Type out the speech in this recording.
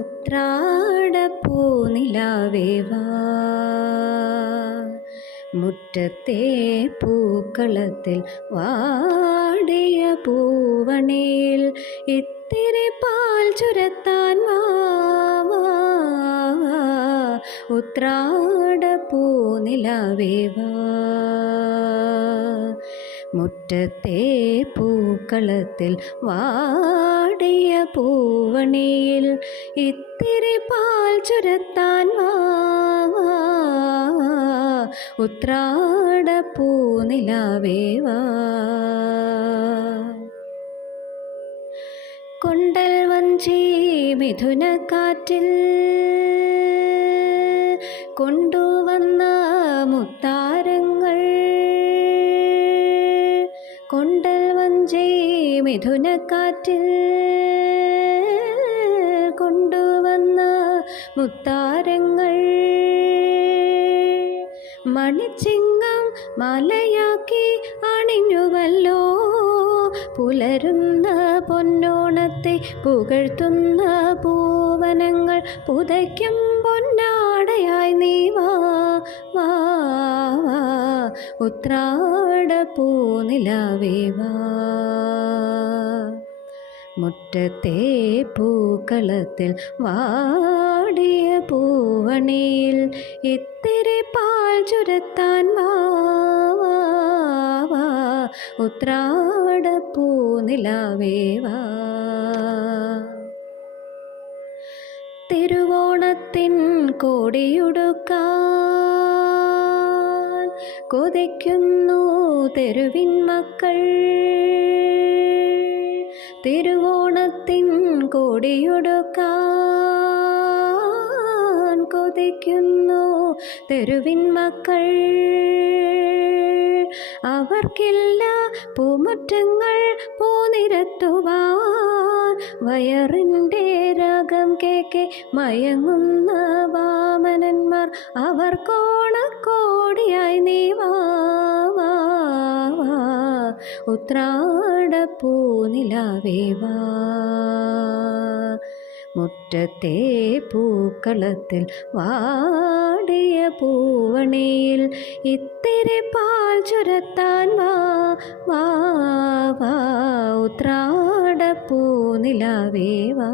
ഉത്രാടപ്പൂനിലാവേ വാ, മുറ്റത്തെ പൂക്കളത്തിൽ വാടിയ പൂവണിയിൽ ഇത്തിരി പാൽ ചുരത്താൻ വാ. ഉത്രാടപ്പൂനിലാവേ വാ, മുറ്റത്തെ പൂക്കളത്തിൽ വാടിയ പൂവണിയിൽ ഇത്തിരി പാൽ ചുരത്താൻ വാ. ഉത്രാടപ്പൂനിലാവേ വാ, കൊണ്ടൽ വഞ്ചി മിഥുനക്കാറ്റിൽ കൊണ്ടുവന്ന മുത്താരങ്ങൾ, കൊണ്ടൽ വഞ്ചി മിഥുനക്കാറ്റിൽ കൊണ്ടുവന്ന മുത്താരങ്ങൾ, മണിച്ചിങ്ങം മലയാക്കി അണിഞ്ഞുവല്ലോ. പുലരുന്ന പൊന്നോണത്തെ പുകഴ്ത്തുന്ന പൂവനങ്ങൾ പുതയ്ക്കും പൊന്നാടയായി നീ വാ. ഉത്രാടപ്പൂനിലാവേ വാ, മുറ്റത്തെ പൂക്കളത്തിൽ വാടിയ പൂവണിയിൽ ഇത്തിരി പാൽ ചുരത്താൻ വാ. ഉത്രാടപ്പൂനിലാവേ വാ, തിരുവോണത്തിൻ കോടിയുടുക്കാൻ കൊതിക്കുന്നു തെരുവിൻ മക്കൾ. തിരുവോണത്തിൻ കോടിയുടുക്കാൻ കൊതിക്കുന്നു തെരുവിൻ മക്കൾ. അവർക്കില്ല പൂമുറ്റങ്ങൾ പൂനിരത്തുവാൻ, വയറിൻ്റെ രാഗം കേക്കെ മയങ്ങുന്ന വാമനന്മാർ അവർക്കോണക്കോടിയായി നീ വാ. ഉത്രാടപ്പൂനിലാവേ വാ, മുറ്റത്തെ പൂക്കളത്തിൽ വാടിയ പൂവണിയിൽ ഇത്തിരി പാൽ ചുരത്താൻ വാ. ഉത്രാടപ്പൂനിലാവേ വാ.